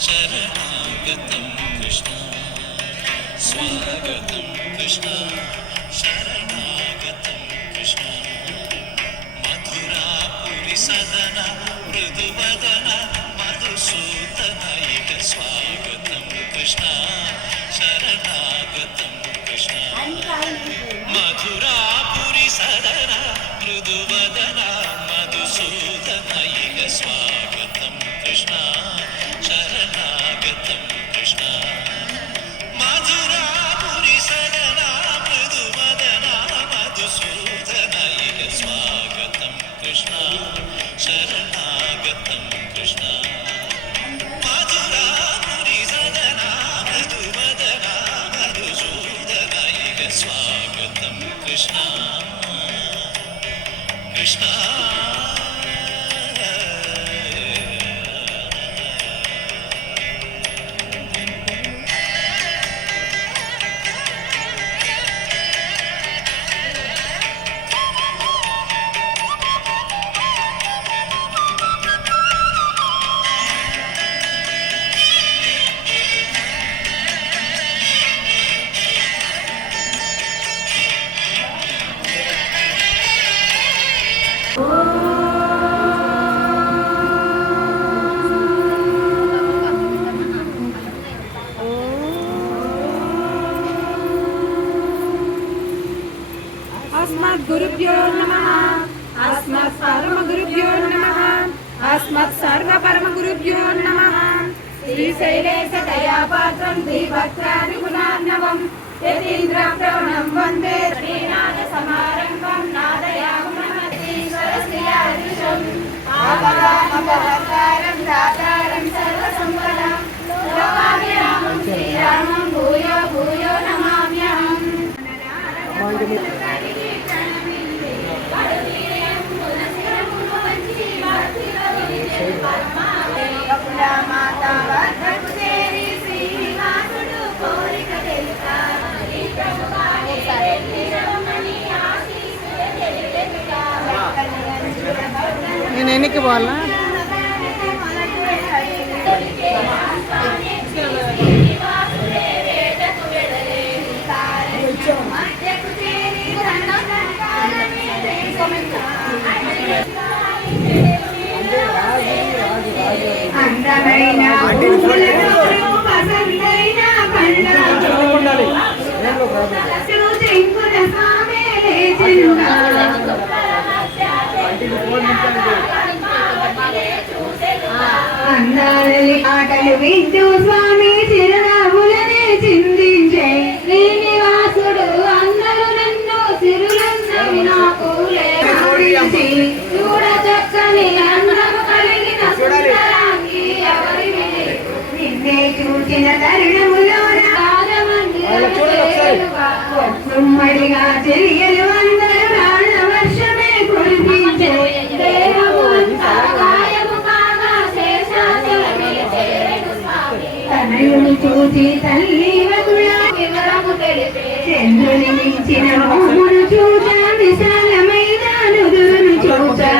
శరణాగతం కృష్ణ స్వాగతం కృష్ణ శరణాగతం కృష్ణ మధురాపురి సదన మృదువదన మధుసూదన ఇక స్వాగతం కృష్ణ శరణాగతం కృష్ణ మధురాపురి సదన మృదువదన మధుసూదన ఇక స్వాగతం కృష్ణ శరణాగతం కృష్ణ మధురాపురి సదన మృదువదన మధుసూదన ఇక స్వాగతం కృష్ణ శరణాగతం కృష్ణ మధురాపురి సదన మృదువదన మధుసూదన ఇక స్వాగతం కృష్ణ కృష్ణ अस्मद्गुरुभ्यो नमः अस्मत्सर्वगुरुभ्यो नमः अस्मत्सर्वपरमगुरुभ्यो नमः श्रीशैलेशदयापात्रं श्रीभक्तानुगुणार्णवं यतीन्द्रप्रवणं वन्दे श्रीनाथसमारम्भं नादयामुनमतीश्वरश्रियादृशम् आपदामपहर्तारं दातारं सर्वसम्पदां नमाम्यहं श्रीरामं भूयो भूयो नमाम्यहम् నేను ఎన్నికి పోవాలా అందమైన పసందైన అందాలని ఆటలు వింటూ స్వామి చిరునవ్వులనే చిందించే శ్రీనివాసుడు అందరూ నన్ను సిరులన్నవి నాకు చూడ చక్కని అందము కలిగిన సుందరాంగి ఎవరివి నిన్నే చూసిన తరుణములోన ఉమ్మడిగా చెరియలు అందరూ రాళ్ళ వర్షమే కురిపించే దేహము అంతా గాయము కాగా శేషాచలమే చేరెను స్వామి తనయుని చూచి తల్లి వివరము తెలిపే చంద్రుని మించిన మోమును చూచా విశాలమైన నుదురును చూచా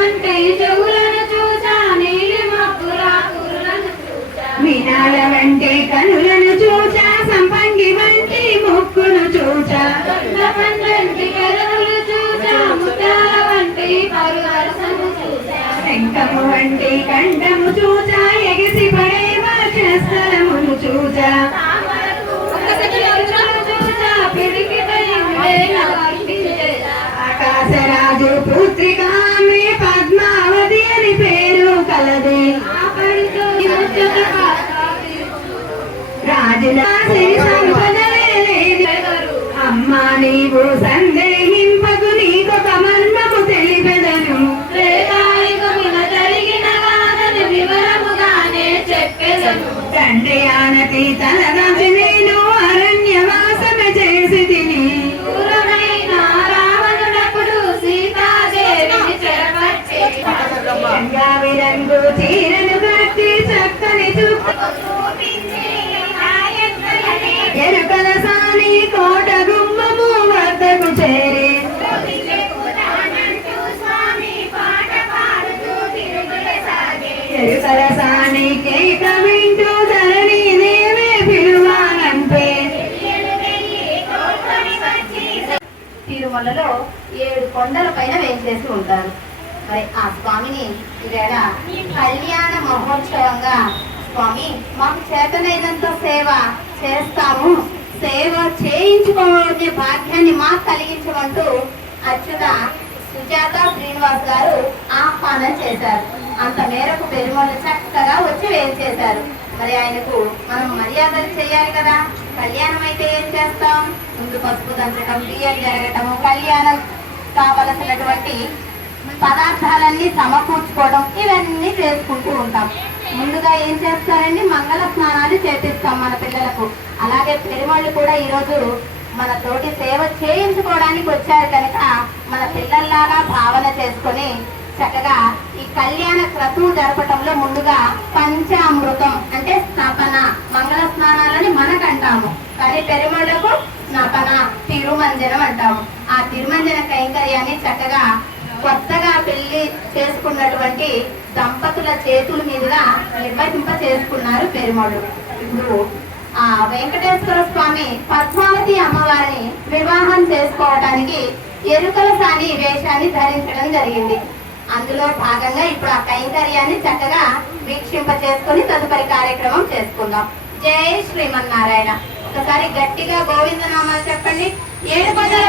అంటే చెవులను చూచా నీలి మబ్బురాకులను చూచా వినాల వంటి కనులను చూచా సంపంగి వంటి ముక్కును చూచా పండంటి కనులు చూచా ముత్యాల వంటి పరువరసను చూచా శంఖము వంటి కంఠము చూచా ఎగిసి పడే వర్షస్థలమును చూచా ఆకాశరాజు పుత్రిక పద్మావతి అని పేరు కలది రాజుల అమ్మా నీవు సందేహింపకు నీకొక మర్మము తెలిపెదను జరిగిన వివరముగానే చెప్పెదను తండ్రి ఆనతి తలరాజు నేను అరణ్యవాసమ చేసి తిని రావణుడప్పుడు సీతాదేవిని చెరపట్టి రంగు చీరను కట్టి చక్కని ఎరుకల సాని కోట గుమ్మము వద్దకు చేరి ఎరుకల సాని కేక తిరుమలలో 7 కొండల పైన వేంచేసి ఉంటారు. మరి ఆ స్వామిని ఈవేళ కళ్యాణ మహోత్సవంగా స్వామి మాకు చేతనైనంత సేవ చేస్తాము, సేవ చేయించుకోవడే భాగ్యాన్ని మాకు కలిగించమంటూ అచ్యుత సుజాత శ్రీనివాస్ గారు ఆహ్వానం చేశారు. అంత మేరకు పెరుమాళ్ళు చక్కగా వచ్చి వేయించేశారు. మరి ఆయనకు మనం మర్యాదలు చేయాలి కదా. కళ్యాణం అయితే ఏం చేస్తాం? ముందు పసుపు దంచడం, బియ్యం జరగటము, కళ్యాణం కావలసినటువంటి పదార్థాలన్నీ సమకూర్చుకోవడం, ఇవన్నీ చేసుకుంటూ ఉంటాం. ముందుగా ఏం చేస్తారండి? మంగళ స్నానాలు చేపిస్తాం మన పిల్లలకు. అలాగే పెరుమాళ్ళు కూడా ఈరోజు మన తోటి సేవ చేయించుకోవడానికి వచ్చారు కనుక మన పిల్లల్లాగా భావన చేసుకొని చక్కగా ఈ కళ్యాణ క్రతువు జరపటంలో ముందుగా పంచామృతం అంటే స్నాపన, మంగళ స్నానాలని మనకంటాము, కానీ పెరుమాళ్ళకు స్నాపన, తిరుమంజనం అంటాము. ఆ తిరుమంజన కైంకర్యాన్ని చక్కగా కొత్తగా పెళ్లి చేసుకున్నటువంటి దంపతుల చేతుల మీదుగా నిర్వహింప చేసుకున్నారు పెరుమాళ్ళు. ఇప్పుడు ఆ వెంకటేశ్వర స్వామి పద్మావతి అమ్మవారిని వివాహం చేసుకోవడానికి ఎరుకల సాని వేషాన్ని ధరించడం జరిగింది. అందులో భాగంగా ఇప్పుడు ఆ కైంకర్యాన్ని చక్కగా వీక్షింప చేసుకుని తదుపరి కార్యక్రమం చేసుకుందాం. జై శ్రీమన్నారాయణ. ఒకసారి గట్టిగా గోవింద నామాలు చెప్పండి. 7 పదాల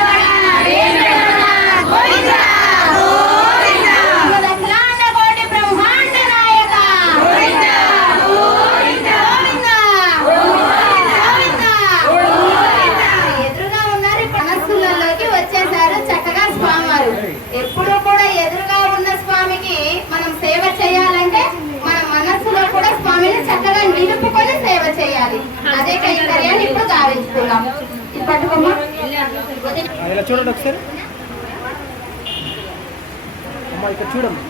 ఎప్పుడు కూడా ఎదురుగా ఉన్న స్వామికి మనం సేవ చేయాలంటే మన మనస్సులో కూడా స్వామిని చక్కగా నిలుపుకొని సేవ చేయాలి. అదే కైంకర్యాన్ని ఇప్పుడు గావించుకున్నాం. ఇది పట్టుకోమ్మా. చూడండి ఒకసారి ఇక్కడ చూడమ్మా.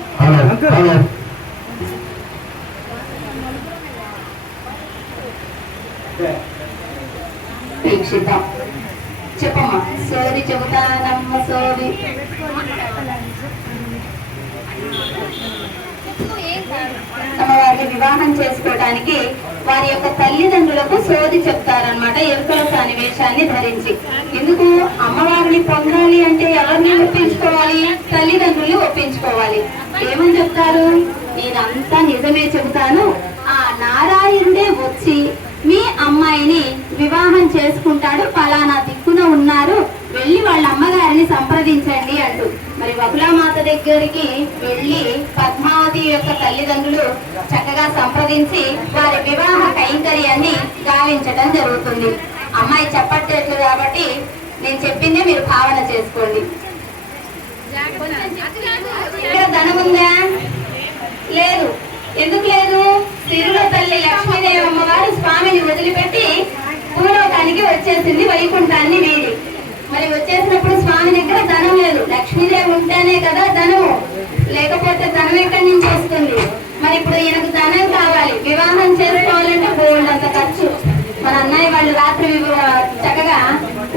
చెప్పమ్మా. సోది చెబుతానమ్మ సోది. అమ్మవారిని వివాహం చేసుకోవడానికి వారి యొక్క తల్లిదండ్రులకు సోది చెప్తారనమాట, ఎరుకల సాని వేషాన్ని ధరించి. ఎందుకు? అమ్మవారిని పొందాలి అంటే ఎవరిని ఒప్పించుకోవాలి? తల్లిదండ్రులు ఒప్పించుకోవాలి. ఏమని చెప్తారు? నేనంతా నిజమే చెబుతాను, ఆ నారాయణుడే వచ్చి మీ అమ్మాయిని వివాహం చేసుకుంటాడు, ఫలానా దిక్కున ఉన్నారు, వెళ్ళి వాళ్ళ అమ్మగారిని సంప్రదించండి అంటూ. మరి బకులామాత దగ్గరికి వెళ్ళి పద్మావతి యొక్క తల్లిదండ్రులు చక్కగా సంప్రదించి వారి వివాహ కైంకర్యాన్ని గావించడం జరుగుతుంది. అమ్మాయి చెప్పట్లేదు కాబట్టి నేను చెప్పిందే మీరు భావన చేసుకోండి. ఇక్కడ ధనం ఉందా? లేదు. ఎందుకు లేదు? తిరుల తల్లి లక్ష్మీదేవి అమ్మవారు స్వామిని వదిలిపెట్టి భూలోకానికి వచ్చేసింది, వైకుంఠాన్ని వీడి. మరి వచ్చేసినప్పుడు స్వామి దగ్గర ధనం లేదు. లక్ష్మీదేవి ఉంటేనే కదా ధనము, లేకపోతే ధనం ఎక్కడి నుంచి వస్తుంది? మరి ఇప్పుడు ఈయనకు ధనం కావాలి, వివాహం చేసుకోవాలంటే బోల్డంత ఖర్చు. మన అన్నయ్య వాళ్ళు రాత్రి చక్కగా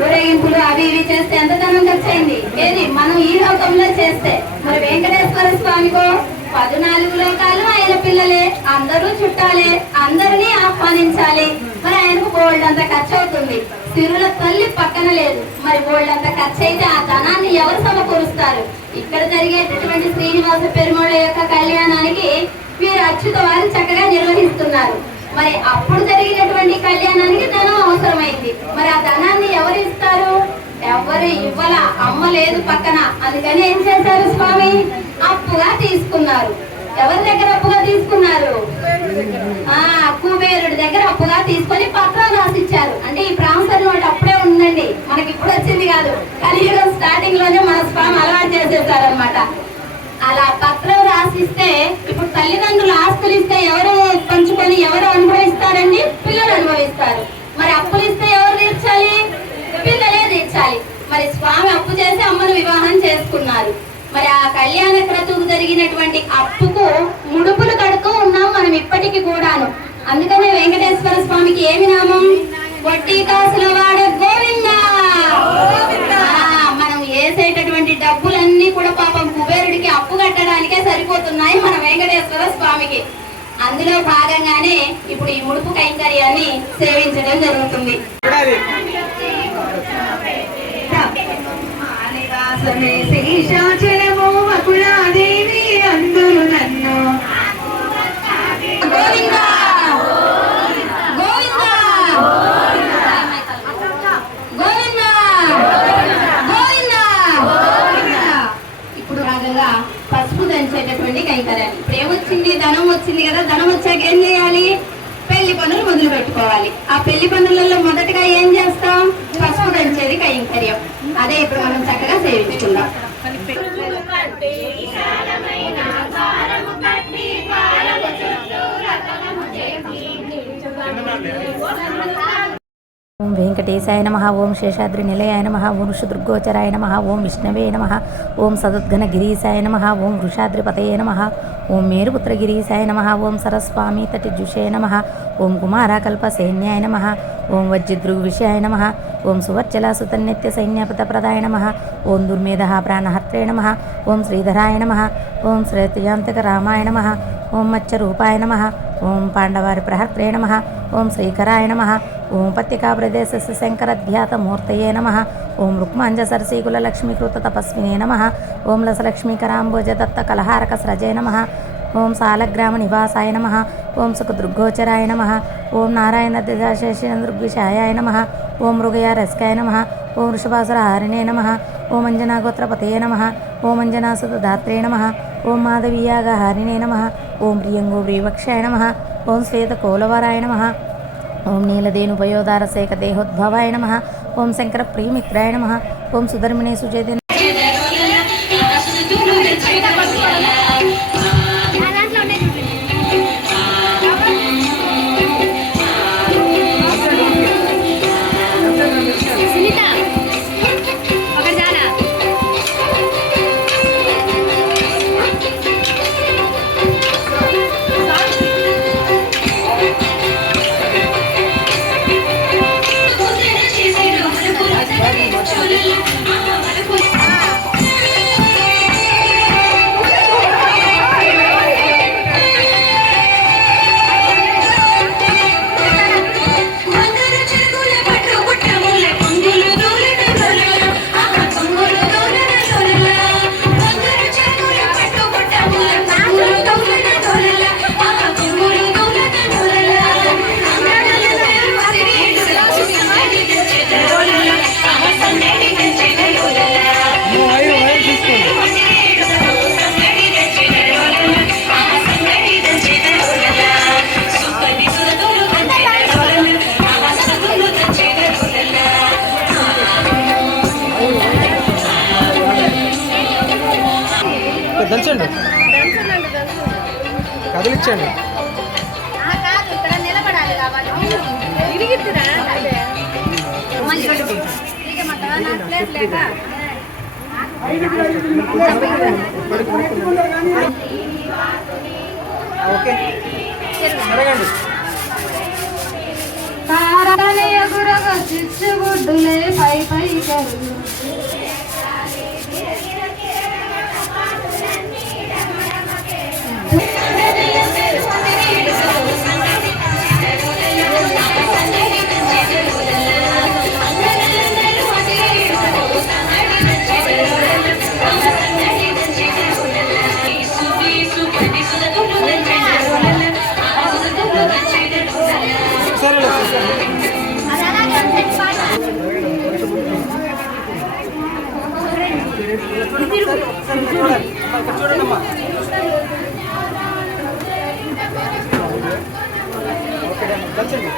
ఊరేగింపులు అవి ఇవి చేస్తే ఎంత ధనం ఖర్చు అయింది? ఏది మనం ఈ లోకంలో చేస్తే. మరి వెంకటేశ్వర స్వామికో 14 లోకాలు ఆయన పిల్లలే, అందరూ చుట్టాలే, అందరినీ ఆహ్వానించాలి. మరి ఆయనకు బోల్డంత ఖర్చు అవుతుంది. తిరుల తల్లి పక్కన లేదు, మరి బోల్డంత ఖర్చు అయితే ఆ ధనాన్ని ఎవరు సమకూరుస్తారు? ఇక్కడ జరిగేటటువంటి శ్రీనివాస పెరుమాళ్ళ యొక్క కళ్యాణానికి వీరు అచ్యుత వారు చక్కగా నిర్వహిస్తున్నారు. మరి అప్పుడు జరిగినటువంటి కళ్యాణానికి ధనం అవసరమైంది. మరి ఆ ధనాన్ని ఎవరు ఇస్తారు? ఎవరు ఇవ్వాల, అమ్మ లేదు పక్కన. అందుకని ఏం చేశారు? స్వామి అప్పుగా తీసుకున్నారు. ఎవరి దగ్గర అప్పుగా తీసుకున్నారు? కుబేరుడి దగ్గర అప్పుగా తీసుకొని పత్రం రాసిచ్చారు. అంటే ఈ ప్రాంసర్ నోటి అప్పుడే ఉందండి, మనకి ఇప్పుడు వచ్చింది కాదు. కలియుగం స్టార్టింగ్ లోనే మన స్వామి అలవాటు చేసేసారు అనమాట. అలా పత్రం రాసిస్తే ఇప్పుడు తల్లిదండ్రులు ఆస్తులు ఇస్తే ఎవరు పంచుకొని ఎవరు అనుభవిస్తారండి? పిల్లలు అనుభవిస్తారు. మరి అప్పులు ఇస్తే ఎవరు తీర్చాలి? పిల్లలే తీర్చాలి. మరి స్వామి అప్పు చేసి అమ్మను వివాహం చేసుకున్నారు. మరి ఆ కళ్యాణ క్రతువు జరిగినటువంటి అప్పుకు ముడుపులు కడుతూ ఉన్నాం మనం ఇప్పటికి కూడాను. అందుకనే వెంకటేశ్వర స్వామికి ఏమి నామం? వడ్డీ కాసుల వాడ గోవింద. మనం వేసేటటువంటి డబ్బులన్నీ కూడా పాపం కుబేరుడికి అప్పు కట్టడానికే సరిపోతున్నాయి మన వెంకటేశ్వర స్వామికి. అందులో భాగంగానే ఇప్పుడు ఈ ముడుపు కైంకర్యాన్ని సేవించడం జరుగుతుంది. వాసమే శేషాచలము అకులాదేవి అందురు నన్ను గోవిందా గోవిందా గోవిందా గోవిందా. ఇప్పుడు భాగంగా పసుపు దంచేటటువంటి కైంకర్యాలు. ఇప్పుడు ఏమొచ్చింది? ధనం వచ్చింది కదా. ధనం వచ్చాక ఏం చేయాలి? పెళ్లి పనులు మొదలు పెట్టుకోవాలి. ఆ పెళ్లి పనులలో మొదటగా ఏం చేస్తాం? పసుపు దంచేది కైంకర్యం. అదే ఇప్పుడు మనం చక్కగా సేవించుకుందాం. ఓం వెంకటేశాయ నమః. ఓం శేషాద్రి నిలయాయ నమః. ఓం ఋషుదుర్గోచరాయ నమః. ఓం విష్ణవే నమః. ఓం సదద్ఘన గిరీశాయ నమః. ఓం వృషాద్రిపతయే నమః. ఓం మేరుపుత్ర గిరీశాయ నమః. ఓం సరస్వామి తటిజుషే నమః. ఓం కుమారకల్పసైన్యాయ నమః. ఓం వజ్రదృగ్విషయాయ నమః. ఓం సువర్చలాసుతన్నిత్య సైన్యపతప్రదాయ నమః. ఓం దుర్మేధః ప్రాణహర్త్రే నమః. ఓం శ్రీధరాయ నమః. ఓం శ్రేతయాంతక రామాయ నమః. ఓం మత్స్యరూపాయ నమః. ఓం పాండవారి ప్రహర్త్రే నమః. ఓం శ్రీకరాయ నమః. ఓం పత్తికాప్రదేశస్య శంకరధ్యాతమూర్తయే నమః. ఓం రుక్మాంజసరసీకుల లక్ష్మీకృత తపస్వినే నమః. ఓం లసలక్ష్మీకరాంబోజ దత్త కలహారక స్రజే నమః. ఓం సాలగ్రామ నివాసాయ నమః. ఓం సుఖదృగ్గోచరాయ నమః. ఓం నారాయణ దృగ్విషాయాయ నమః. ఓం మృగయ రస్కాయ నమః. ఓం వృషభాసురహారిణే నమః. ఓం అంజనాగోత్రపతయే నమః. ఓం అంజనాసుతదాత్రే నమః. ఓం మాధవీయాగహారిణే నమః. ఓం ప్రియంగో ప్రియవక్షాయ నమః. ఓం శ్వేతకోలవరాయ నమః. ఓం నీలదేనుపయోదారసేక దేహోద్భవాయ నమః. ఓం శంకర ప్రియమిత్రాయ నమః. ఓం సుధర్మిణే సుచేతి దంచండి, కదిలించండి. కాదు, ఇక్కడ నిలబడాలి కాబట్టి ఓకే, జరగండి. చిచ్చుగుడ్డులే పై పై కరులు చూడండమ్మా.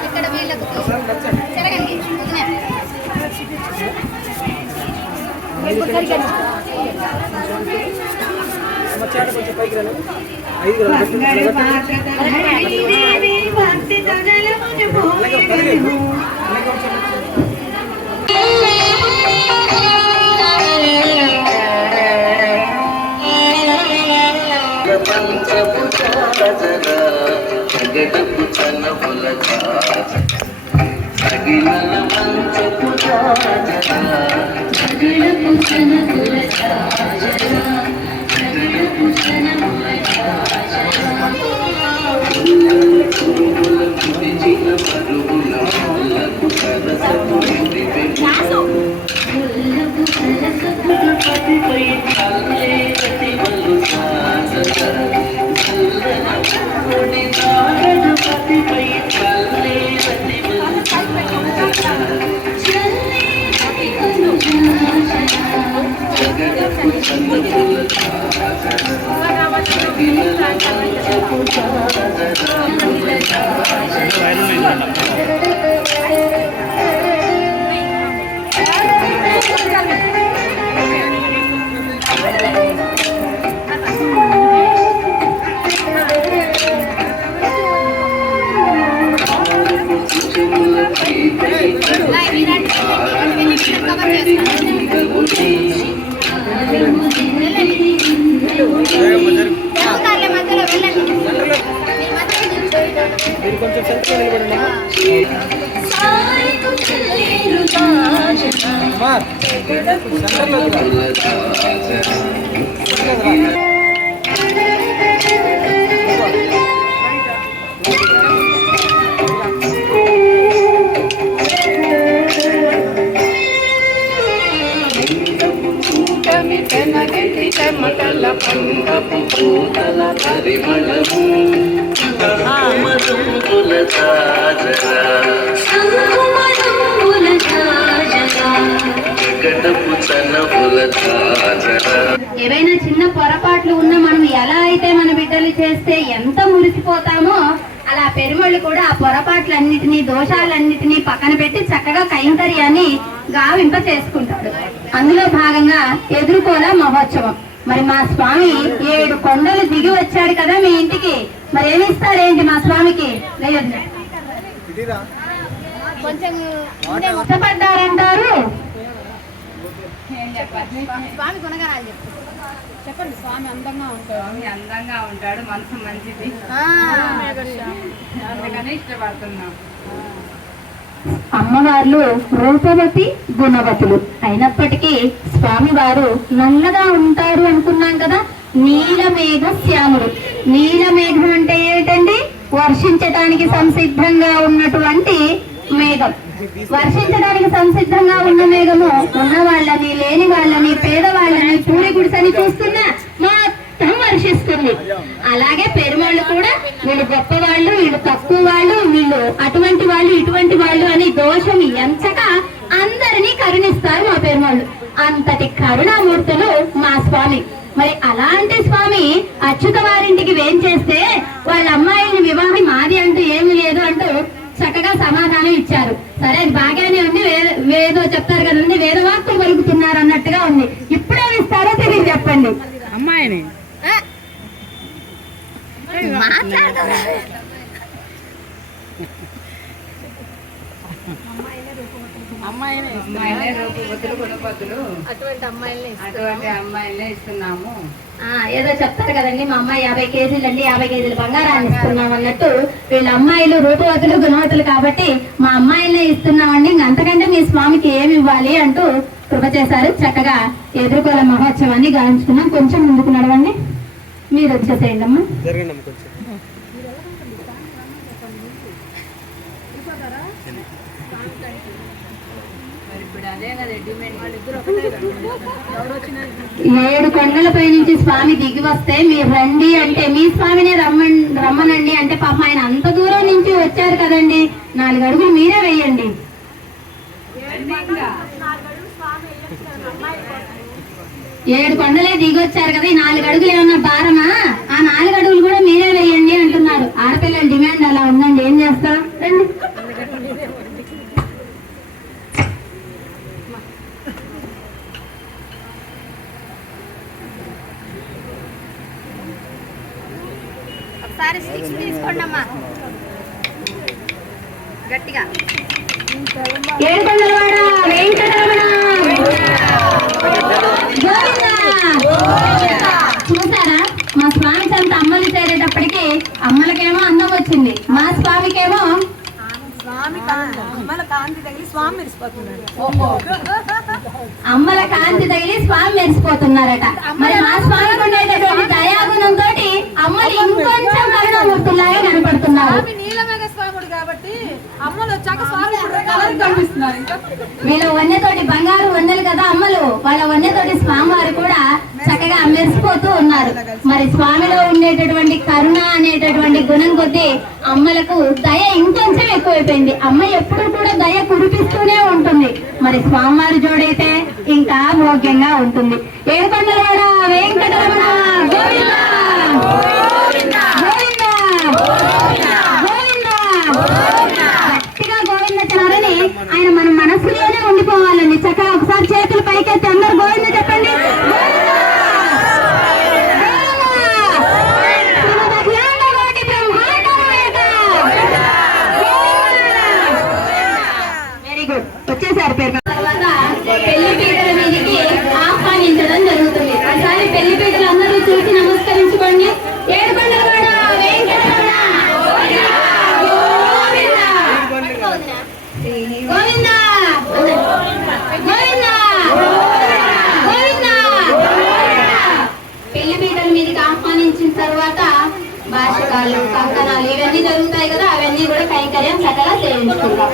ఇక్కడ వీళ్ళకు జరగండి. కొంచెం పైకి రండి. Gracias. మీరు కొంచెం సెంటర్లో నిలబడండి కుమార్ చెమటల పంగపు పూతల పరిమళము ఏవైనా చిన్న పొరపాట్లు ఉన్నా మనం ఎలా అయితే మన బిడ్డలు చేస్తే ఎంత మురిసిపోతామో అలా పెరుమళ్ళు కూడా ఆ పొరపాట్లన్నిటినీ దోషాలన్నిటినీ పక్కన పెట్టి చక్కగా కైంకర్యాన్ని గావింప చేసుకుంటాడు. అందులో భాగంగా ఎదుర్కోల మహోత్సవం. మరి మా స్వామి 7 కొండలు దిగి వచ్చాడు కదా మీ ఇంటికి, మరి ఏమిస్తారేంటి మా స్వామికి? కొంచెం ఇష్టపడ్డారంటారు. స్వామి గుణగానాలు చెప్పండి. స్వామి అందంగా ఉంటాడు. స్వామి అందంగా ఉంటాడు, మనసు మంచిది, అందుకనే ఇష్టపడుతున్నాం. అమ్మవార్లు రూపవతి గుణవతులు అయినప్పటికీ స్వామి వారు నల్లగా ఉంటారు అనుకున్నాం కదా. నీలమేఘ శ్యాములు. నీలమేఘం అంటే ఏమిటండి? వర్షించడానికి సంసిద్ధంగా ఉన్నటువంటి మేఘం. వర్షించడానికి సంసిద్ధంగా ఉన్న మేఘము ఉన్న వాళ్ళని, లేని వాళ్ళని, పేదవాళ్ళని, పూరి గుడిసని చూస్తున్నా మొత్తం వర్షిస్తుంది. అలాగే పెరుమాళ్ళు కూడా వీళ్ళు గొప్పవాళ్ళు, వీళ్ళు తక్కువ వాళ్ళు, వీళ్ళు అటువంటి వాళ్ళు, ఇటువంటి వాళ్ళు అని దోషం ఎంచక అందరినీ కరుణిస్తారు మా పెరుమాళ్ళు. అంతటి కరుణామూర్తులు మా స్వామి. మరి అలాంటి స్వామి అచ్యుత వారింటికి వేంచేస్తే వాళ్ళ అమ్మాయిని వివాహం మాది అంటూ ఏమీ లేదు అంటూ చక్కగా సమాధానం ఇచ్చారు. సరే అది బాగానే ఉంది, వేదో చెప్తారు కదండి, వేద వాక్కులు పలుకుతున్నారు అన్నట్టుగా ఉంది. ఇప్పుడే ఇస్తారో తెలియదు చెప్పండి. అమ్మాయిని అమ్మాయిలే రూపవతులు గుణపతులు, అటువంటి అమ్మాయిలే ఇస్తున్నాము. ఏదో చెప్తారు కదండి, మా అమ్మాయి 50 కేజీలు అండి, 50 కేజీలు బంగారాన్ని ఇస్తున్నాం అన్నట్టు వీళ్ళ అమ్మాయిలు రూపవతులు గుణవతులు కాబట్టి మా అమ్మాయిలే ఇస్తున్నామండి, అంతకంటే మీ స్వామికి ఏమి ఇవ్వాలి అంటూ కృప చేశారు. చక్కగా ఎదుర్కోల మహోత్సవాన్ని గావించుకున్నాం. కొంచెం ముందుకు నడవండి, మీరు వచ్చేసేయండి అమ్మా. జరగండి అమ్మ కొంచెం. అదే కదా డిమాండ్. 7 కొండలపై నుంచి స్వామి దిగి వస్తే మీరు రండి అంటే, మీ స్వామినే రమ్మనండి అంటే పాపం ఆయన అంత దూరం నుంచి వచ్చారు కదండి, 4 అడుగులు మీరే వేయండి. 7 కొండలే దిగి వచ్చారు కదా, ఈ 4 అడుగులు ఏమన్నా భారమా? ఆ 4 అడుగులు కూడా మీరే వేయండి అంటున్నారు. ఆడపిల్లల డిమాండ్ అలా ఉందండి, ఏం చేస్తారు? రండి. ఒకసారి స్టిక్స్ తీసుకోండి అమ్మా గట్టిగా. 7 కొండలవాడ వెంకటరమణ చూసారా, మా స్వామి సంత అమ్మలు చేరేటప్పటికి అమ్మలకేమో అందం వచ్చింది, మా స్వామికేమో అమ్మల కాంతి తగిలి స్వామి మెరిసిపోతున్నారట. మరి మా స్వామి ఉండేటటువంటి దయాగుణంతో అమ్మలు ఇంకొంచెం కరుణామూర్తులాగా కనపడుతున్నారు. వీళ్ళ వన్నెతోటి బంగారు వన్నెలు కదా అమ్మలు, వాళ్ళ వన్నెతోటి స్వామివారు కూడా చక్కగా మెరిసిపోతూ ఉన్నారు. మరి స్వామిలో ఉండేటటువంటి కరుణ అనేటటువంటి గుణం కొద్దీ అమ్మలకు దయ ఇంకొంచెం ఎక్కువైపోయింది. అమ్మ ఎప్పుడు కూడా దయ కురిపిస్తూనే ఉంటుంది. మరి స్వామివారి జోడైతే ఇంకా భోగ్యంగా ఉంటుంది. 7 కొండలవాడ వెంకటరమణ గోవింద గోవింద గోవింద గోవింద. అందరు గోవింద చెప్పండి. వెరీ గుడ్, వచ్చేసారు పేరు. తర్వాత పెళ్లి పీటల మీదకి ఆహ్వానించడం జరుగుతుంది. ఒకసారి పెళ్లి పీటలు అందరూ చూసి నమస్కరించుకోండి. ఏడుకొండలవాడ వెంకటరమణ గోవింద గోవింద గోవింద. పెళ్లి పీటల మీదకి ఆహ్వానించిన తర్వాత భాషకాలు, కంకణాలు ఇవన్నీ జరుగుతాయి కదా, అవన్నీ కూడా కైంకర్యం చక్కగా చేయించుకుంటాం.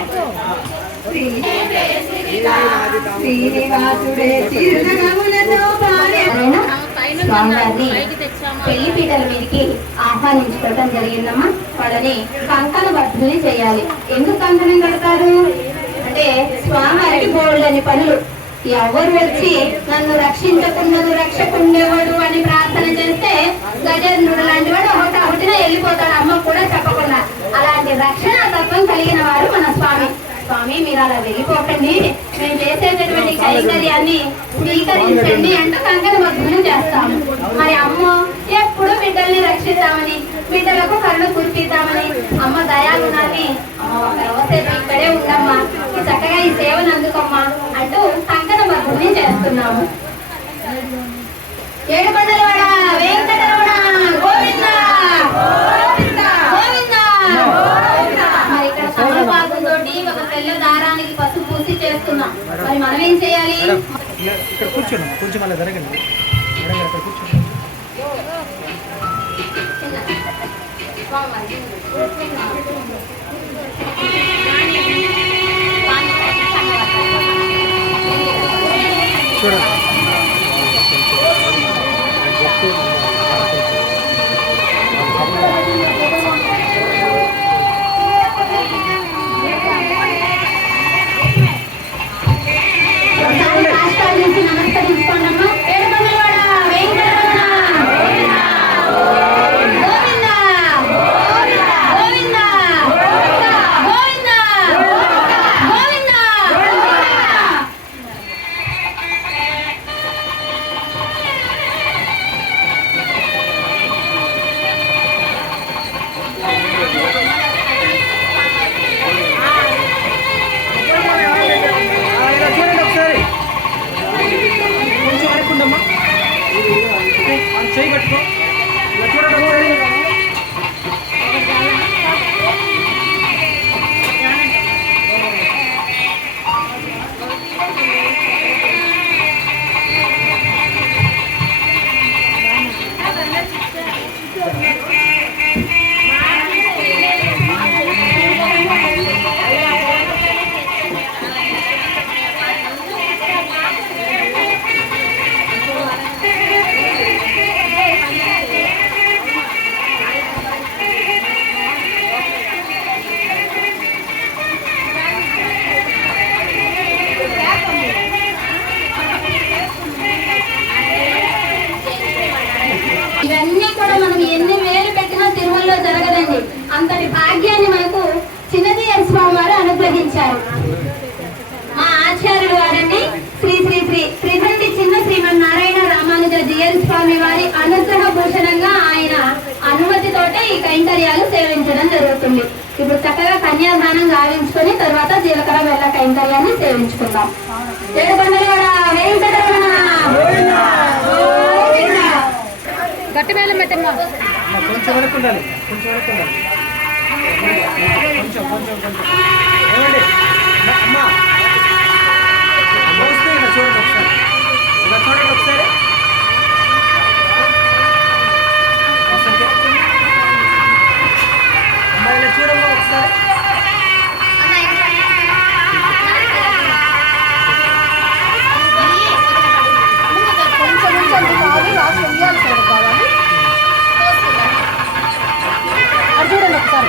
స్వామివారిని పెళ్లి పీటల మీదకి ఆహ్వానించుకోవడం జరిగిందమ్మా. వాళ్ళని కంకణ భక్తుల్ని చేయాలి. ఎందుకు కంకణం కడతారు అంటే స్వామివారికి బోల్డని పనులు. ఎవరు వచ్చి నన్ను రక్షించకున్నదు రక్షకుండేవాడు అని ప్రార్థన చేస్తే గజేంద్రుడు లాంటి వాడు ఒకటిన వెళ్ళిపోతాడు, అమ్మ కూడా చెప్పకుండా. అలాంటి రక్షణ తత్వం కలిగిన వారు మన స్వామి. స్వామి మీరు అలా వెళ్ళిపోకండి, మేము చేసేటటువంటి కైంకర్యాన్ని స్వీకరించండి అంటూ కంకణ భక్తులు చేస్తాము. మరి అమ్మ ఎప్పుడు బిడ్డల్ని రక్షిద్దామని, బిడ్డలకు కళ్ళు కురిపిద్దామని, అమ్మ దయాగుణాన్ని అమ్మ ఒక అవసరం ఇక్కడే ఉండమ్మా, చక్కగా ఈ సేవను అందుకోమ్మా అంటూ కంకణ భక్తుల్ని చేస్తున్నాము. ఏడుకొండలవాడ వెంకటరమణ గోవింద గోవింద. మరి ఇక్కడ తమలపాకుతో ఒక తెల్ల దారానికి పసుపు పూసి చేస్తున్నాం. మరి మనం ఏం చేయాలి? ఇక్కడ కూర్చోండి, కొంచెం అలా జరగండి. ఇక్కడ కూర్చోండి. చూడండి. నమస్కరించుకోండమ్మా. ఏడుకొండలవాడ వెంకటరమణ గోవింద గోవింద గోవింద గోవింద గోవింద. ఇలా చూడండి ఒకసారి. కొంచెం వరకుండమ్మా, చేయి కట్టుకో. ఇలా చూడండి ఒకసారి. ఇవన్నీ కూడా మనం ఎన్ని వేలు పెట్టినా తిరుమలలో జరగదండి. అంతటి భాగ్యాన్ని మనకు చిన్నజీయర్ స్వామి వారు అనుగ్రహించారు. మా ఆచార్యులు వారండి శ్రీ శ్రీ శ్రీ శ్రీధండి చిన్న శ్రీమన్నారాయణ రామానుజ జీయర్ స్వామి వారి అనుగ్రహ భూషణంగా ఆయన అనుమతితోటే ఈ కైంకర్యాలు సేవించడం జరుగుతుంది. ఇప్పుడు చక్కగా కన్యాదానం గావించుకొని తర్వాత జీలకర్ర బెల్ల కైంకర్యాన్ని సేవించుకుందాం. ఏడుకొండలవాడ వెంకటరమణ గట్టి వేలం పెట్టమ్మా. కొంచెం వరకు ఉండాలి, కొంచెం వరకు ఉండాలి. కొంచెం కొంచెం కొంచెం ఏమండి అమ్మా, వస్తే ఇలా చూడండి ఒకసారి. ఇలా చూడండి ఒకసారి. అమ్మా ఇలా చూడమ్మా ఒకసారి. చూడండి ఒకసారి.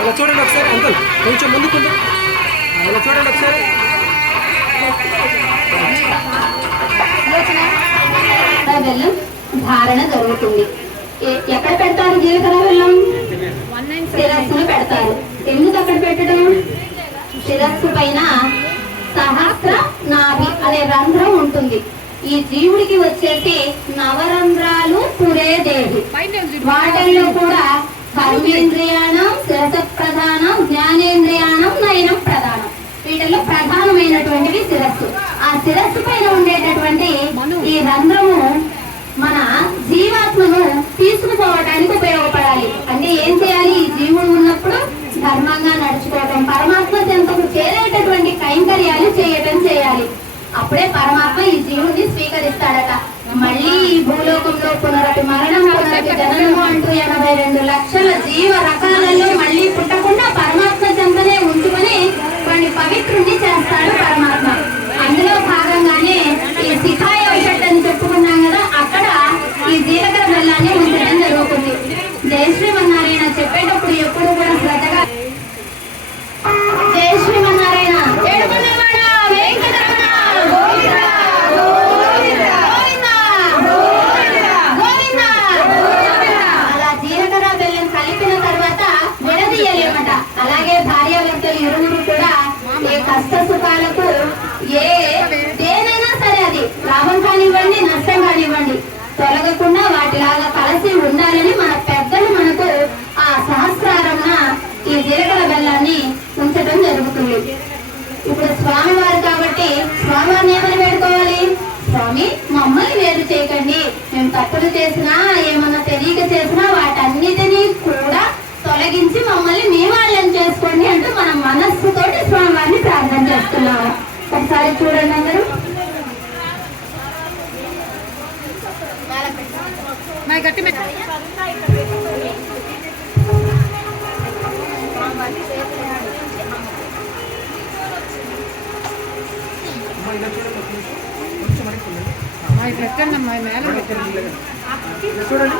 ఇలా చూడండి ఒకసారి అంకుల్, కొంచెం ముందుకుంది. ఇలా చూడండి ఒకసారి. బెల్లం ధారణ జరుగుతుంది. ఎక్కడ పెడతారు జీలకర్ర బెల్లం? శిరస్సును పెడతారు. ఎందుకు అక్కడ పెట్టడం? శిరస్సు పైన సహస్ర నాభి అనే రంధ్రం ఉంటుంది. ఈ జీవుడికి వచ్చేసి నవరంధ్రాలు పురే దేహి. వాటిల్లో కూడా కర్మేంద్రియాణం, శిరస ప్రధానం, జ్ఞానేంద్రియాణం, నయనం ప్రధానం. వీటిలో ప్రధానమైనటువంటివి శిరస్సు. ఆ శిరస్సు పైన ఉండేటటువంటి ఈ రంధ్రము మన జీవాత్మను తీసుకుపోవడానికి ఉపయోగపడాలి. అంటే ఏం చేయాలి? ఈ జీవుడు ఉన్నప్పుడు ధర్మంగా నడుచుకోవటం, పరమాత్మ చెంతకు చేరేటటువంటి కైంకర్యాలు చేయాలి. అప్పుడే పరమాత్మ ఈ జీవుడిని స్వీకరిస్తాడట. మళ్ళీ ఈ భూలోకంలో పునరపి మరణం, పునరపి జననము అంటూ 82 లక్షల జీవ రకాలలో మళ్ళీ పుట్టకుండా పరమాత్మ చెంతనే ఉంచుకొని వాడిని పవిత్రుణ్ణి చేస్తాడు పరమాత్మ. అందులో భాగంగానే ఈ శిఖాయ ఒకటి అని చెప్పుకున్నాం కదా, అక్కడ ఈ జీలకర్ర బెల్లాన్ని ఉంచడం జరుగుతుంది. జయ శ్రీమన్నారాయణ చెప్పేటప్పుడు ఎప్పుడు కూడా శ్రద్ధగా జయ శ్రీమన్నారాయణ అలా జీలకర్ర బెల్లం కలిపిన తర్వాత విడదీయలేమట. అలాగే భార్యాభర్తలు ఇరువురు కూడా ఏ కష్ట సుఖాలకు దేనైనా సరే అది లాభం కానివ్వండి, నష్టం కానివ్వండి, తొలగకుండా వాటిలాగా కలిసి ఉండాలని మన పెద్దలు మనకు ఆ సహస్రారమున ఈ జీలకర్ర బెల్లాన్ని ఉంచడం జరుగుతుంది. ఇప్పుడు స్వామివారు కాబట్టి స్వామివారిని ఏమని వేడుకోవాలి? స్వామి, మమ్మల్ని వేరు చేయకండి, మేము తప్పులు చేసినా ఏమన్నా తెలియక చేసినా వాటన్నిటినీ కూడా తొలగించి మమ్మల్ని మీ వాళ్ళని చేసుకోండి అంటూ మన మనస్సుతోటి స్వామివారిని ప్రార్థన చేస్తున్నాము. ఒకసారి చూడండి అందరూ. గట్టి పెట్టండి అమ్మా, మేల పెట్టండి. చూడండి.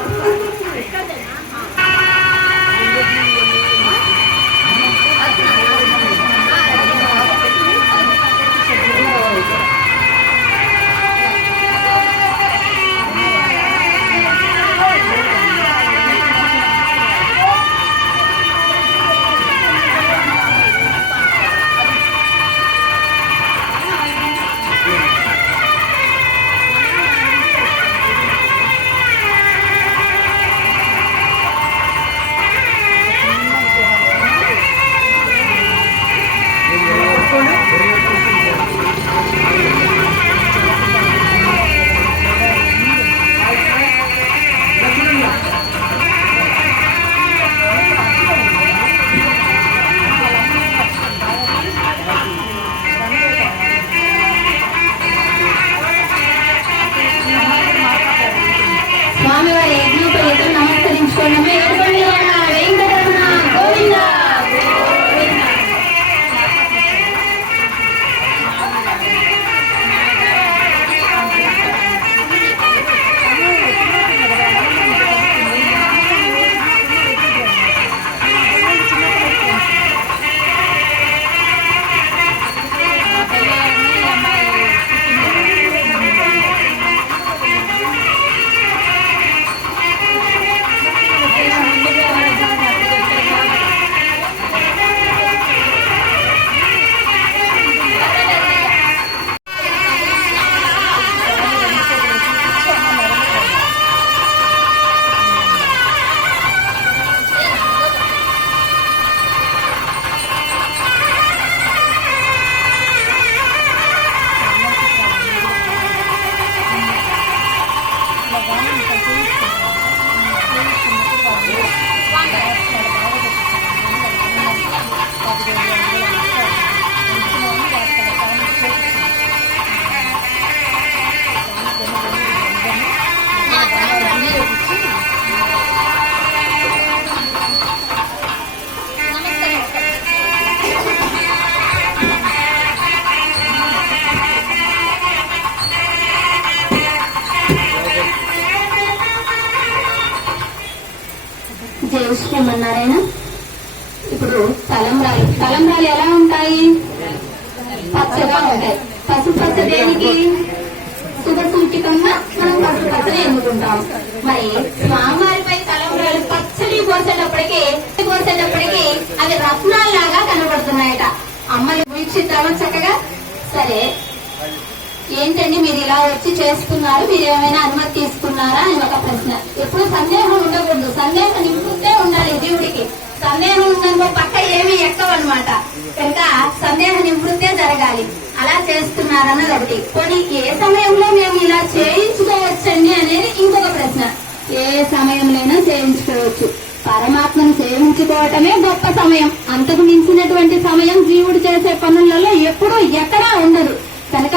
స్వామివారి యజ్ఞోపేతం నమస్కరించుకోవడమే. వెంకటరమణ గోవింద. జయ శ్రీమన్నారాయణ. ఇప్పుడు తలంబ్రాలు ఎలా ఉంటాయి? పచ్చగా ఉంటాయి. పసుపచ్చ దేనికి? శుభ సూచికంగా మనం పచ్చని ఎన్నుకుంటాం. మరి స్వామివారిపై తలంబ్రాలు పచ్చడి పోసేటప్పటికి అవి రత్నాల్లాగా కనబడుతున్నాయట. అమ్మని వీక్షిద్దామా చక్కగా. సరే, ఏంటండి మీరు ఇలా వచ్చి చేస్తున్నారు, మీరు ఏమైనా అనుమతి తీసుకున్నారా అని ఒక ప్రశ్న. ఎప్పుడు సందేహం ఉండకూడదు, సందేహం నింపుతే ఉండాలి దేవుడికి. సందేహం ఉందనుకో పక్క ఏమి ఎక్కవన్నమాట. కనుక సందేహ నివృత్తే జరగాలి. అలా చేస్తున్నారన్నది ఒకటి. కొన్ని ఏ సమయంలో మేము ఇలా చేయించుకోవచ్చండి అనేది ఇంకొక ప్రశ్న. ఏ సమయంలోనైనా చేయించుకోవచ్చు. పరమాత్మను సేవించుకోవటమే గొప్ప సమయం. అంతకు మించినటువంటి సమయం జీవుడు చేసే పనులలో ఎప్పుడూ ఎక్కడా ఉండదు. కనుక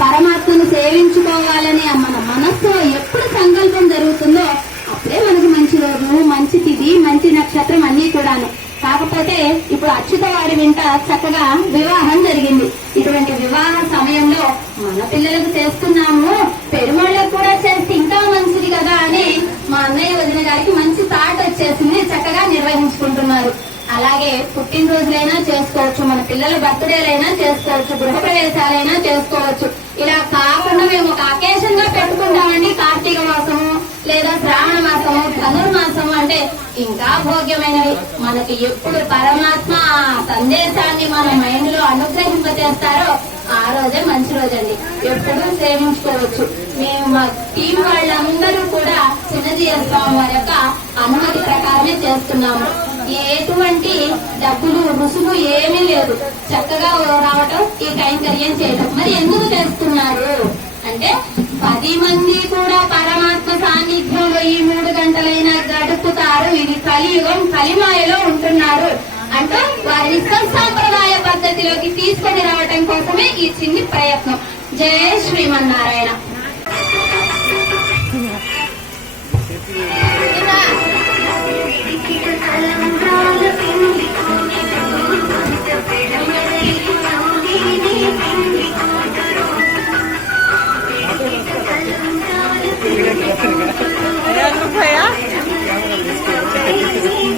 పరమాత్మను సేవించుకోవాలనే మన మనస్సులో ఎప్పుడు సంకల్పం జరుగుతుందో అప్పుడే మనకు మంచి రోజు, మంచి తిథి, మంచి నక్షత్రం అన్ని కూడాను. కాకపోతే ఇప్పుడు అచ్యుతవాడి వెంట చక్కగా వివాహం జరిగింది. ఇటువంటి వివాహ సమయంలో మన పిల్లలకు చేస్తున్నాము, పెరుమాళ్ళకు కూడా చేస్తే ఇంకా మంచిది కదా అని మా అన్నయ్య వదిన గారికి మంచి థాట్ వచ్చేసింది. చక్కగా నిర్వహించుకుంటున్నారు. అలాగే పుట్టినరోజులైనా చేసుకోవచ్చు, మన పిల్లల బర్త్డేలైనా చేసుకోవచ్చు, గృహప్రవేశాలైనా చేసుకోవచ్చు. ఇలా కాకుండా మేము ఒక అకేషన్ గా పెట్టుకుంటామండి. కార్తీక మాసము లేదా శ్రావణ మాసము, ధనుర్మాసము అంటే ఇంకా భోగ్యమైనవి. మనకి ఎప్పుడు పరమాత్మ సందేశాన్ని మన మైండ్ లో అనుగ్రహింపచేస్తారో ఆ రోజే మంచి రోజండి. ఎప్పుడూ సేవించుకోవచ్చు. మేము మా టీం వాళ్ళందరూ కూడా చిన్నజీయ స్వామి వారి యొక్క అనుమతి ప్రకారమే చేస్తున్నాము. ఎటువంటి డబ్బులు రుసుము ఏమీ లేదు. చక్కగా రావటం, ఈ కైంకర్యం చేయటం. మరి ఎందుకు చేస్తున్నారు అంటే 10 మంది కూడా పరమాత్మ సాన్నిధ్యంలో ఈ 3 గంటలైనా గడుపుతారు. ఇది కలియుగం, కలిమాయలో ఉంటున్నారు అంటూ వారిని సంప్రదాయ పద్ధతిలోకి తీసుకొని రావటం కోసమే ఈ చిన్ని ప్రయత్నం. జయ శ్రీమన్నారాయణ.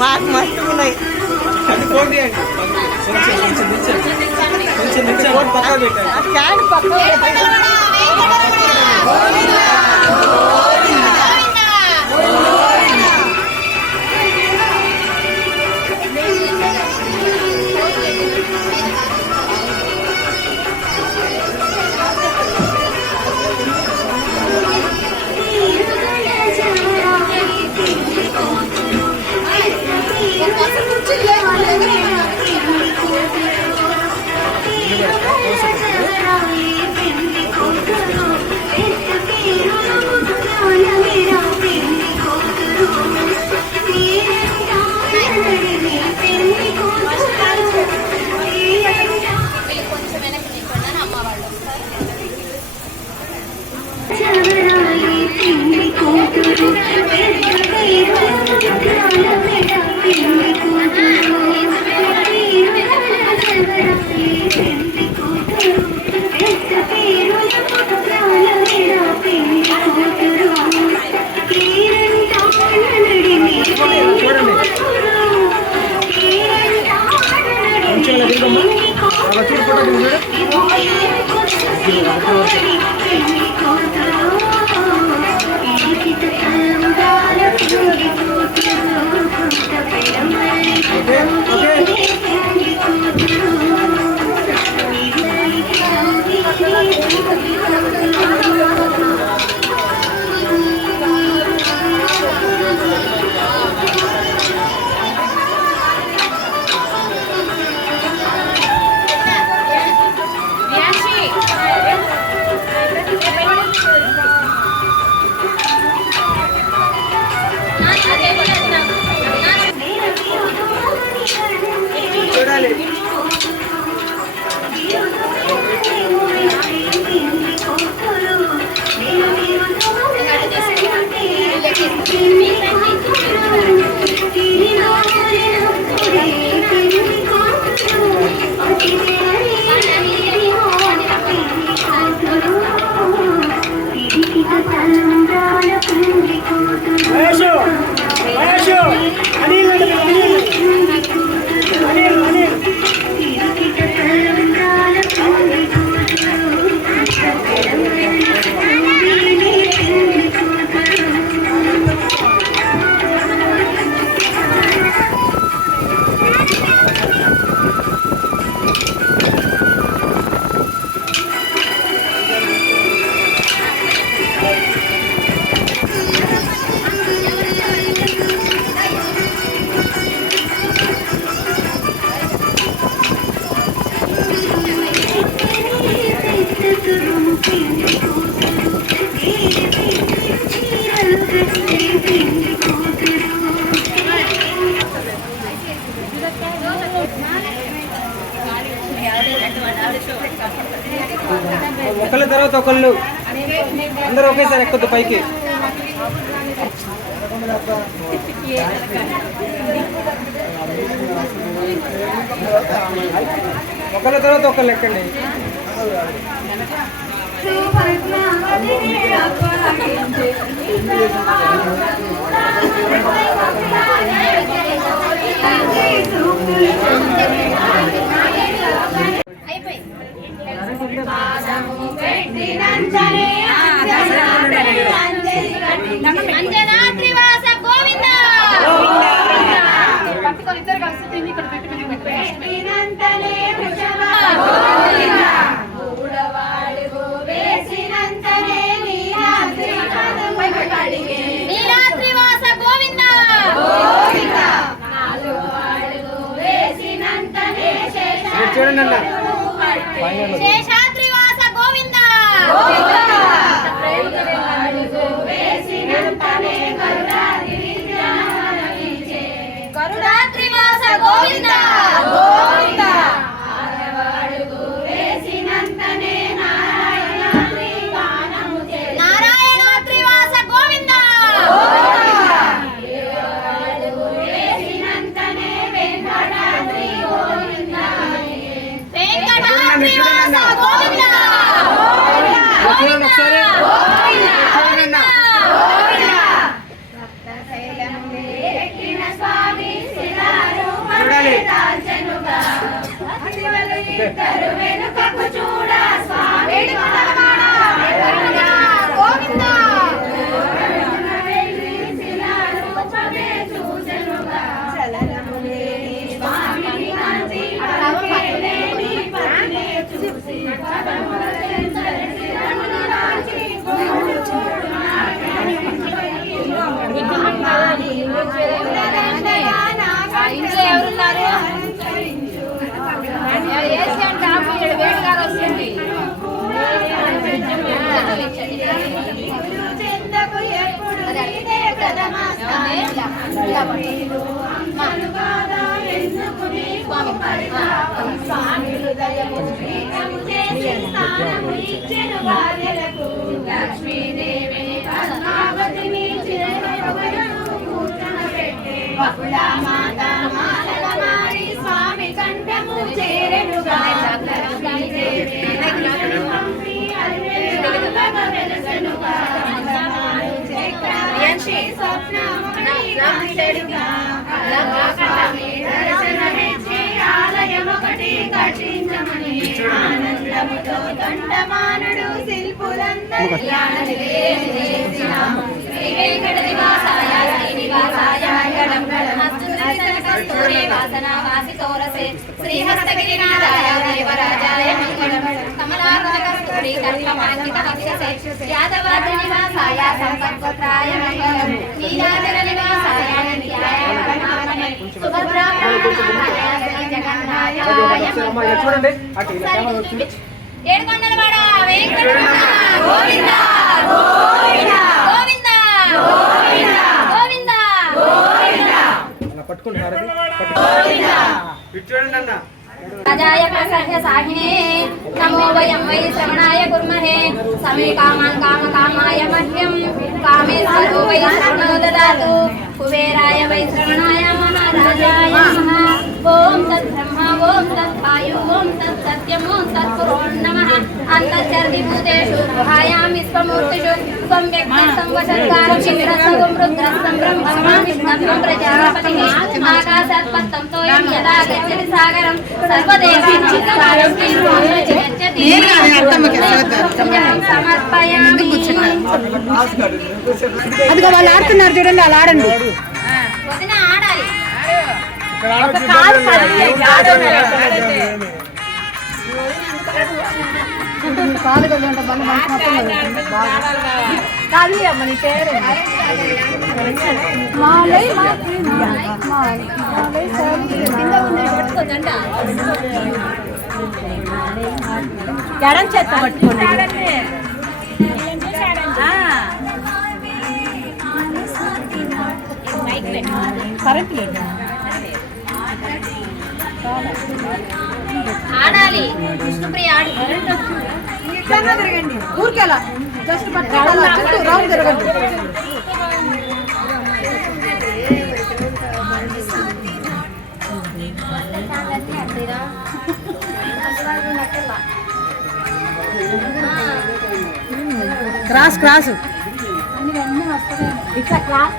మాకు మస్తు ఉన్నాయి. క్యాన్ పక్క Thank you. ఒకళ్ళ తర్వాత ఒకళ్ళు అందరూ ఒకేసారి ఎక్కొద్దు పైకి. ఒకళ్ళ తర్వాత ఒకళ్ళు ఎక్కండి. అంజనాద్రివాస గోవింద నీలాద్రివాస గోవింద చూడండి అన్న. శేషాద్రివాస గోవింద గరుడాద్రివాస గోవింద నారాయణాద్రివాస గోవింద వెంకటాద్రివాస గోవింద చూడండి ఒకసారి. చూడండి అన్న. చూడాలి. గోవింద ఇంట్లో ఎవరున్నారు? ఏషియన్ టాప్ వేడి కాదు వస్తుంది. స్వామి కంఠము చేరెనుగా ఆలయమొకటి కట్టించమని ఆనందముతో దండమానుడు శిల్పులందరూ శ్రీ వెంకట నివాసాయ శ్రీనివాసాయ మంగళం కస్తూరి వాసన వాసితోరసే శ్రీహస్తగిరినాథాయ దేవరాజాయ మంగళం కమలాకర కస్తూరి కల్పమాంకిత వక్షసే యాదవాద్రి నివాసాయ సంపత్పుత్రాయ మంగళం నీలాచల నివాసాయ నిత్యాయ పరమాత్మనే సుభద్రాయ జగన్నాథాయ చూడండి. అటు ఇలా కెమెరా వచ్చింది. ఏడుకొండలవాడ వెంకటరమణ గోవింద గోవింద గోవింద గోవింద గోవింద అలా పట్టుకోండి. పట్టుకోండి. ఇటు చూడండి అన్న. రాజాయ ప్రసహ్య సాహినే నమో వయం వై శ్రవణాయ కుర్మహే సమే కామాన్ కామకామాయ మహ్యం కామేశ్వరో వై శ్రవణో దదాతు కుబేరాయ వై శ్రవణాయ మహారాజాయ నమః ఓం తద్బ్రహ్మ ఓం తద్వాయు ఓం తత్సత్యం ఓం తత్పురుష్ నమః అంతర్జర్ది భూతేషు గుహాయాం విశ్వమూర్తిషు త్వం వ్యక్తం వశత్కారం శిరస్సం రుద్రస్సం బ్రహ్మణా విష్ణుం ప్రజాపతిః ఆకాశాత్ పత్తం తోయం యదా గచ్చతి సాగరం సర్వదేవానాం సమర్పయామి. అదిగో వాళ్ళు ఆడుతున్నారు చూడండి, అలా ఆడండి. వదిన ఆడాలి. ఇక్కడ ఆడొచ్చు. పాలు కొంచెం బండి కాదు అమ్మ నీ పేరు ఎడం చేత పట్టుకోండి. కరెంట్ లేదు. ఆడాలి. విష్ణుప్రియ ఆడు. తిరగండి ఊరికెలా జస్ట్ పట్టుకోవాలా చుట్టూ రౌండ్ తిరగండి క్రాస్ క్రాస్ ఇట్లా క్రాస్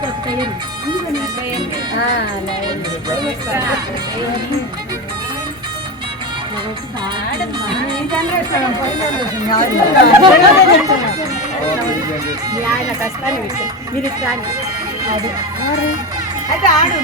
ఆయన కష్టాన్ని పెట్టు మీరు ఇస్తాను అది అయితే ఆడు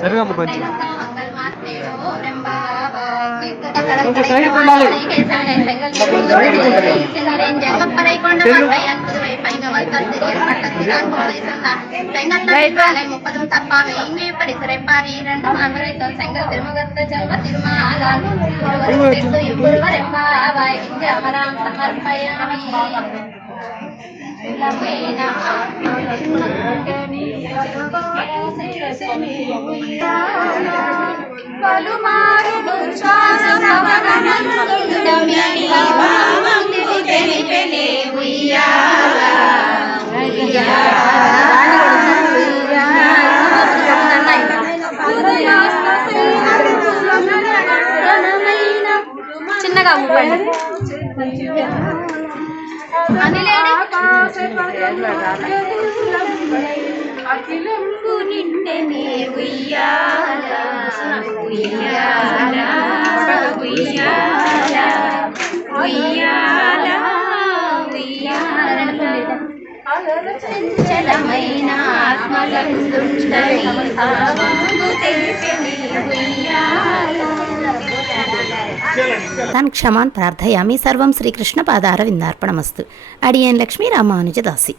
జరగమ్మ కొంచెం చిన్నగా అఖిలంబు నిండెనే ఉయ్యాల ఉయ్యాల ఉయ్యాల ఉయ్యాల ఉయ్యాల చంచలమైన ఆత్మలందుండని భావంబు తెలిపెనే ఉయ్యాల. తాన్ క్షమాన్ ప్రార్థయామి. సర్వం శ్రీకృష్ణ పాదార విందార్పణమస్తు. అడియన్ లక్ష్మీ రామానుజదాసి.